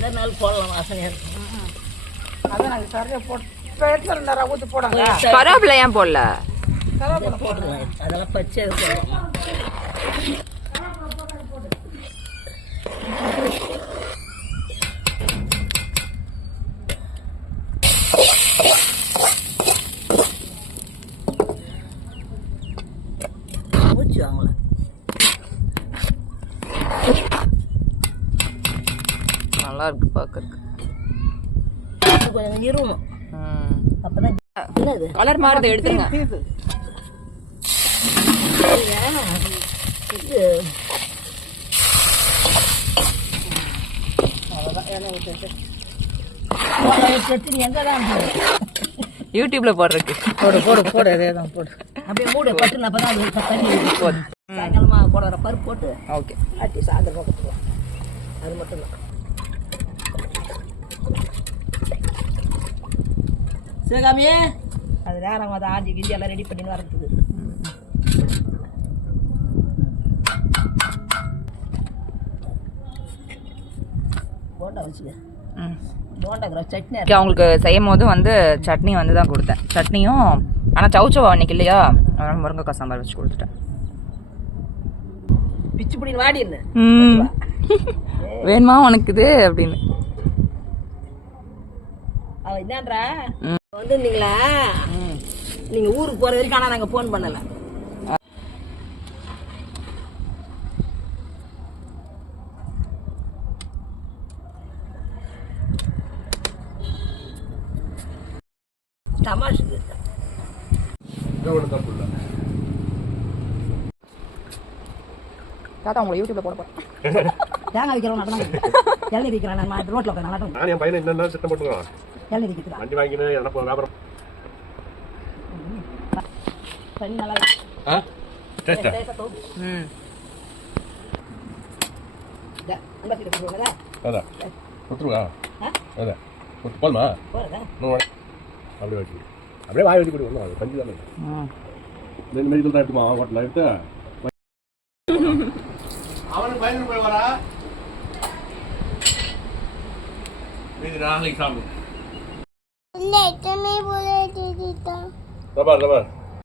எந்த நாள் போடலாம் வாசனையாக இருக்கும். அதான் நாங்கள் சரியாக போட்டு ரெண்டாயிரம் ஊற்றி போடாங்க. கருவேப்பிலை ஏன் போடல? போட்டுருவேன், அதெல்லாம் பச்சை போடுவோம். மூச்சு வாங்கல, நல்லா இருக்கு பார்க்கறதுக்கு. கொஞ்சம் இருணும், அப்பதான் என்னது கலர் மாறுது, எடுத்துருங்க. இது எங்கதான் யூடியூப்ல போடுறதுக்கு. போடு போடு போடு, அதே தான் போடு. அப்படியே மூடு பட்டு அப்பதான் அது தண்ணி போதும். சாயங்காலமா போடுற பருப்பு போட்டு ஓகே. ஆட்டி சாயந்தரமா கொடுத்துருவோம். அது மட்டும்தான். சிவகாமியே அது நேரம் அதை ஆஞ்சி கிஞ்சி எல்லாம் ரெடி பண்ணி வரதுக்கு. போண்டா வச்சுக்க, போண்டா சட்னி அவங்களுக்கு செய்யும் போது வந்து சட்னி வந்து தான் கொடுத்தேன். சட்னியும் ஆனால் சவுச்சவா அன்னைக்கு இல்லையா, அதனால முருங்கைக்காய் சாம்பார் வச்சு கொடுத்துட்டேன். பிச்சு பிடின்னு வாடி என்ன வேணுமா உனக்கு இது அப்படின்னு. அவ என்னன்றா வந்துருந்தீங்களா, நீங்க ஊருக்கு போற வரைக்கும் ஆனா நாங்க போன் பண்ணல. தமாஷுக்கு தாத்தா உங்களை யூடியூப்ல போட போறேன். தேங்காய் விற்கிறோம், இளநீர் விற்கிறேன், நான் ரோட்ல உட்காந்து நான் என் பையனை என்னென்ன சிஸ்டம் போட்டுக்கிறோம். இளநீர் விற்கிறேன், வண்டி வாங்கினேன் என்ன வியாபாரம் தண்ணி நல்லா போதுமா அப்படியே வச்சு அப்படியே வாய் வச்சு போட்டு அது பஞ்சு தானே. ரெண்டு மெடிக்கல் தான் எடுத்துமா ஹோட்டலில் எடுத்து அவனுக்கு பயந்து போய் வரா. நாளைக்கு சாப்பிடும். ரபார்